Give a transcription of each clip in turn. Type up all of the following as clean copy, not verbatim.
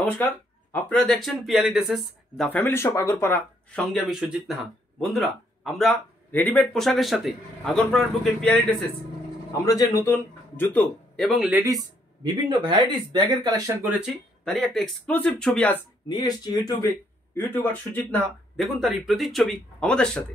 নমস্কার, আপনারা দেখছেন Piyali dresses the family shop Agarpara. সঙ্গে আমি সুজিত নাহা। বন্ধুরা, আমরা রেডিমেড পোশাকের সাথে আগরপাড়ার বুকে পিয়ালি ড্রেসেস আমরা যে নতুন জুতো এবং লেডিস বিভিন্ন ভ্যারাইটিস ব্যাগের কালেকশন করেছি, তারই একটা এক্সক্লুসিভ ছবি আজ নিয়ে এসেছি ইউটিউবার সুজিত নাহা। দেখুন তারই প্রতিচ্ছবি আমাদের সাথে।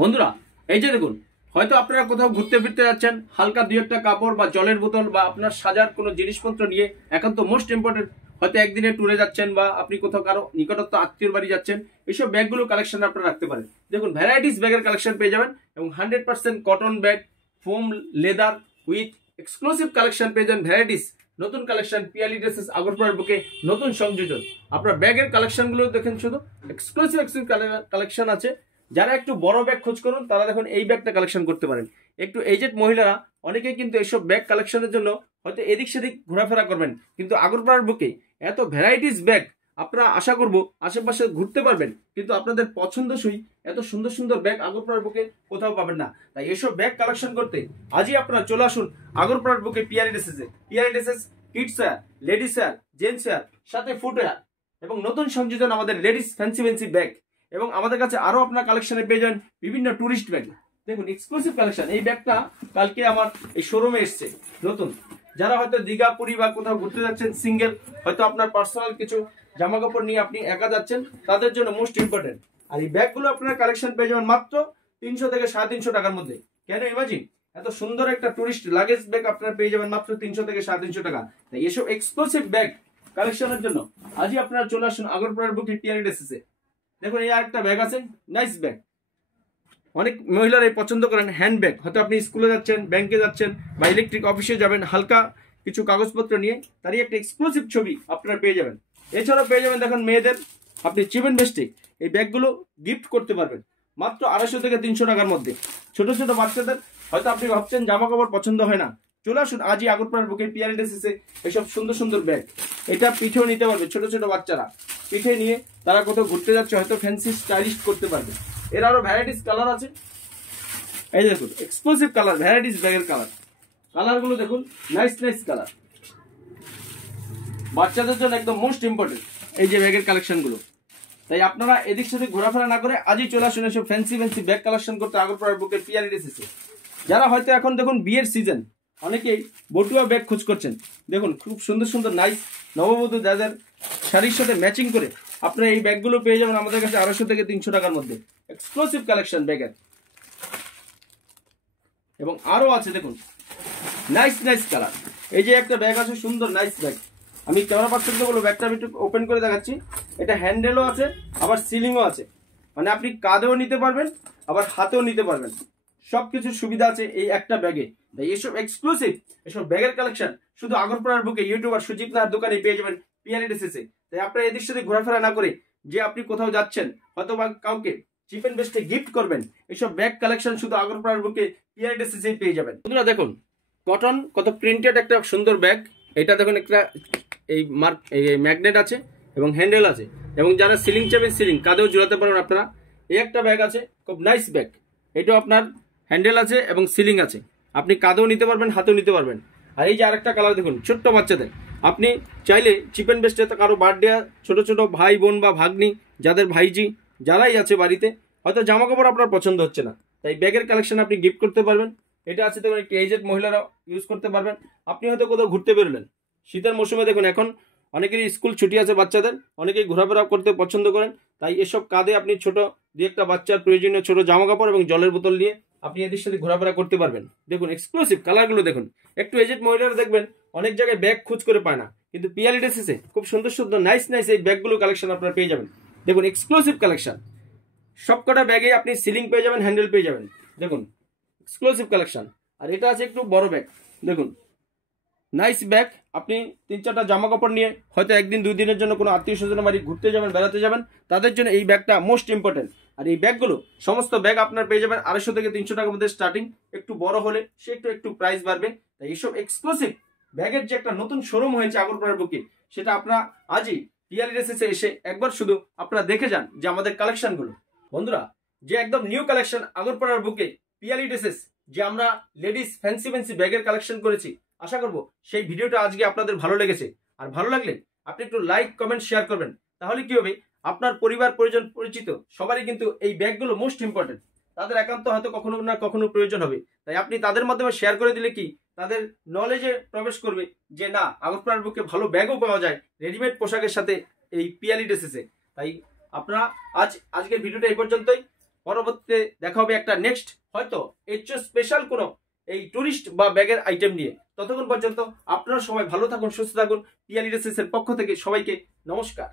বন্ধুরা, এই যে দেখুন, হয়তো আপনারা কোথাও ঘুরতে ফিরতে যাচ্ছেন, হালকা দুই একটা কাপড় বা জলের বোতল বা আপনার সাজার কোনো জিনিসপত্র নিয়ে, একান্ত মোস্ট ইম্পর্টেন্ট, হয়তো একদিনে ট্যুরে যাচ্ছেন বা আপনি কোথাও কারো নিকটস্থ আত্মীয়র বাড়ি যাচ্ছেন, এইসব ব্যাগগুলো কালেকশন আপনারা রাখতে পারেন। দেখুন, ভ্যারাইটিস ব্যাগের কালেকশন পেয়ে যাবেন এবং 100% cotton bag, foam, leather with exclusive collection পেয়ে যাবেন। ভ্যারাইটিস নতুন কালেকশন পিয়ালি ড্রেসেস আগরপাড়ার বুকে নতুন সংযোজন। আপনার ব্যাগের কালেকশনগুলো দেখেন, শুধু এক্সক্লুসিভ কালেকশন আছে। যারা একটু বড় ব্যাগ খোঁজ করুন তারা দেখুন এই ব্যাগটা কালেকশন করতে পারেন। একটু এজেড মহিলারা অনেকেই কিন্তু এইসব ব্যাগ কালেকশনের জন্য হয়তো এদিক সেদিক ঘোরাফেরা করবেন, কিন্তু আগরপাড়ার বুকে এত ভ্যারাইটিস ব্যাগ আপনারা আশা করব আশেপাশে ঘুরতে পারবেন, কিন্তু আপনাদের পছন্দসই এত সুন্দর সুন্দর ব্যাগ আগরপাড়ার বুকে কোথাও পাবেন না। তাই এসব ব্যাগ কালেকশন করতে আজই আপনারা চলে আসুন আগরপাড়ার বুকে পিয়ালি ড্রেসেসে। Piyali dresses kids wear, ladies wear, gents wear, সাথে ফুটওয়্যার এবং নতুন সংযোজন আমাদের লেডিস ফ্যান্সি ব্যাগ। এবং আমাদের কাছে আরো আপনার কালেকশনে পেয়ে যাবেন বিভিন্ন টুরিস্ট ব্যাগ। দেখুন এক্সক্লুসিভ কালেকশন। এই ব্যাগটা কালকে আমার এই শোরুমে এসছে নতুন। যারা হয়তো দীঘা, পুরী বা কোথাও ঘুরতে যাচ্ছেন সিঙ্গেল, হয়তো আপনার পার্সোনাল কিছু জামা কাপড় নিয়ে আপনি একা যাচ্ছেন, তাদের জন্য মোস্ট ইম্পর্টেন্ট। আর এই ব্যাগগুলো আপনার কালেকশন পেয়ে যাবেন মাত্র 300 থেকে 350 টাকার মধ্যে। কেন ইমাজিন, এত সুন্দর একটা টুরিস্ট লাগেজ ব্যাগ আপনারা পেয়ে যাবেন মাত্র 300 থেকে 350 টাকা। তাই এসব এক্সক্লুসিভ ব্যাগ কালেকশনের জন্য আজই আপনারা চলে আসুন আগরপাড়ার বুকে পিয়ালি ড্রেসেসে। দেখুন এই আরেকটা ব্যাগ আছে, নাইস ব্যাগ। অনেক মহিলারাই পছন্দ করেন হ্যান্ড ব্যাগ। হয়তো আপনি স্কুলে যাচ্ছেন, ব্যাংকে যাচ্ছেন বা ইলেকট্রিক অফিসে যাবেন, হালকা কিছু কাগজপত্র নিয়ে, তারই একটা এক্সক্লুসিভ ছবি আপনারা পেয়ে যাবেন। এছাড়াও পেয়ে যাবেন দেখুন মেয়েদের আপনি চিপেন বেস্টে এই ব্যাগগুলো গিফট করতে পারবেন মাত্র 250 থেকে 300 টাকার মধ্যে। ছোট ছোট বাচ্চাদের হয়তো আপনি ভাবছেন জামা কাপড় পছন্দ হয় না, চলে আসুন আজই আগরপাড়ার বুকে পিয়ালি ড্রেসেসে এসব সুন্দর সুন্দর ব্যাগ। এটা পিঠেও নিতে পারবে, ছোট ছোট বাচ্চারা পিঠে নিয়ে তারা কোথাও ঘুরতে যাচ্ছে, হয়তো ফ্যান্সি স্টাইলিশ করতে পারবে। এর আরো ভ্যারাইটিস কালার আছে। এই দেখুন এক্সক্লুসিভ কালার, ভ্যারাইটিস ব্যাগের কালার গুলো দেখুন, নাইস কালার। বাচ্চাদের জন্য একদম মোস্ট ইম্পর্টেন্ট এই যে ব্যাগের কালেকশন গুলো। তাই আপনারা এদিক সেদিক ঘোরাফেরা না করে আজই চলে আসুন এসব ফ্যান্সি ব্যাগ কালেকশন করতে আগরপাড়ার বুকে পিয়ালি ড্রেসেসে। যারা হয়তো এখন দেখুন বিয়ের সিজন, অনেকেই বটুয়া ব্যাগ খোঁজ করছেন। দেখুন খুব সুন্দর সুন্দর নাইস নববধূ যাদের শাড়ির সাথে ম্যাচিং করে আপনারা এই ব্যাগগুলো পেয়ে যাবেন আমাদের কাছে 250 থেকে 300 টাকার মধ্যে। এক্সক্লুসিভ কালেকশন ব্যাগের। এবং আরো আছে দেখুন নাইস কালার। এই যে একটা ব্যাগ আছে সুন্দর নাইস ব্যাগ, আমি ক্যামেরা পার্সনকে বলবো ব্যাগটা আমি একটু ওপেন করে দেখাচ্ছি। এটা হ্যান্ডেলও আছে, আবার সিলিংও আছে, মানে আপনি কাঁধেও নিতে পারবেন আবার হাতেও নিতে পারবেন, সবকিছুর সুবিধা আছে এই একটা ব্যাগে। তাই এসব এক্সক্লুসিভ এসব ব্যাগের কালেকশন শুধু আগরপাড়ার বুকে ইউটিউবার সুজিত নাহার দোকানে পেয়ে যাবেন পিয়ালি ড্রেসেসে। তাই আপনারা এদিক সাথে ঘোরাফেরা না করে যে আপনি কোথাও যাচ্ছেন, হয়তো বা কাউকে চিপ এন্ড বেস্টে গিফট করবেন, এইসব ব্যাগ কালেকশন শুধু আগরপাড়ার বুকে পিয়ালি ড্রেসেসেই পেয়ে যাবেন। বন্ধুরা দেখুন কটন কত প্রিন্টেড একটা সুন্দর ব্যাগ। এটা দেখুন একটা এই ম্যাগনেট আছে এবং হ্যান্ডেল আছে, এবং যারা সিলিং চাবেন সিলিং কাঁধেও জোড়াতে পারবেন আপনারা। এই একটা ব্যাগ আছে খুব নাইস ব্যাগ, এটাও আপনার হ্যান্ডেল আছে এবং সিলিং আছে, আপনি কাঁধেও নিতে পারবেন হাতেও নিতে পারবেন। আর এই যে আরেকটা কালার দেখুন, ছোট্ট বাচ্চাদের আপনি চাইলে চিপ এন্ড বেস্টে কারো বার্থডে, ছোট ছোট ভাই বোন বা ভাগ্নি, যাদের ভাইজি যারাই আছে বাড়িতে, হয়তো জামা কাপড় আপনার পছন্দ হচ্ছে না, তাই ব্যাগের কালেকশন আপনি গিফট করতে পারবেন। এটা আছে দেখুন একটি এজেড মহিলারা ইউজ করতে পারবেন। আপনি হয়তো কোথাও ঘুরতে বেরোলেন শীতের মৌসুমে, দেখুন এখন অনেকেরই স্কুল ছুটি আছে বাচ্চাদের, অনেকেই ঘোরাফেরা করতে পছন্দ করেন, তাই এসব কাঁধে আপনি ছোট দুই একটা বাচ্চার প্রয়োজনীয় ছোট জামা কাপড় এবং জলের বোতল নিয়ে আপনি এদের সাথে ঘোরাফেরা করতে পারবেন। দেখুন এক্সক্লুসিভ কালারগুলো দেখুন। একটু এজেড মহিলারা দেখবেন অনেক জায়গায় ব্যাগ খোঁজ করে পায় না, কিন্তু পিয়ালি ড্রেসেসে খুব সুন্দর সুন্দর নাইস এই ব্যাগগুলো কালেকশন আপনারা পেয়ে যাবেন। দেখুন এক্সক্লুসিভ কালেকশন, সবকটা ব্যাগে আপনি সিলিং পেয়ে যাবেন, হ্যান্ডেল পেয়ে যাবেন। দেখুন এক্সক্লুসিভ কালেকশন। আর এটা আছে একটু বড় ব্যাগ, দেখুন নাইস ব্যাগ। আপনি 3-4টা জামা কাপড় নিয়ে হয়তো একদিন 2 দিনের জন্য কোনো আত্মীয় স্বজনের বাড়ি ঘুরতে যাবেন, বেড়াতে যাবেন, তাদের জন্য এই ব্যাগটা মোস্ট ইম্পর্টেন্ট। আর এই ব্যাগগুলো সমস্ত ব্যাগ আপনার পেয়ে যাবেন 250 থেকে 300 টাকার মধ্যে স্টার্টিং। একটু বড় হলে সে একটু প্রাইস বাড়বে। তাই এইসব এক্সক্লুসিভ ব্যাগের যে একটা নতুন শোরুম হয়েছে আগরপাড়ার বুকে, সেটা আপনারা আজই পিয়ালি ড্রেসেসে এসে একবার শুধু আপনারা দেখে যান যে আমাদের কালেকশনগুলো। বন্ধুরা, যে একদম নিউ কালেকশন আগরপাড়ার বুকে পিয়ালি ড্রেসেস, যে আমরা লেডিস ফ্যান্সি ব্যাগের কালেকশন করেছি, আশা করব সেই ভিডিওটা আজকে আপনাদের ভালো লেগেছে। আর ভালো লাগলে আপনি একটু লাইক কমেন্ট শেয়ার করবেন। তাহলে কি হবে, আপনার পরিবার পরিজন পরিচিত সবারই কিন্তু এই ব্যাগগুলো মোস্ট ইম্পর্টেন্ট, তাদের একান্ত হয়তো কখনো না কখনো প্রয়োজন হবে। তাই আপনি তাদের মাধ্যমে শেয়ার করে দিলে কি তাদের নলেজে প্রবেশ করবে যে না, আগরপাড়ার বুকে ভালো ব্যাগও পাওয়া যায় রেডিমেড পোশাকের সাথে এই পিয়ালি ড্রেসেসে। তাই আপনারা আজকের ভিডিওটা এই পর্যন্তই। পরবর্তীতে দেখা হবে একটা নেক্সট হয়তো এর চেয়ে স্পেশাল কোনো এই টুরিস্ট বা ব্যাগের আইটেম নিয়ে। ততক্ষণ পর্যন্ত আপনারা সবাই ভালো থাকুন, সুস্থ থাকুন। পিয়ালি ড্রেসেসের পক্ষ থেকে সবাইকে নমস্কার।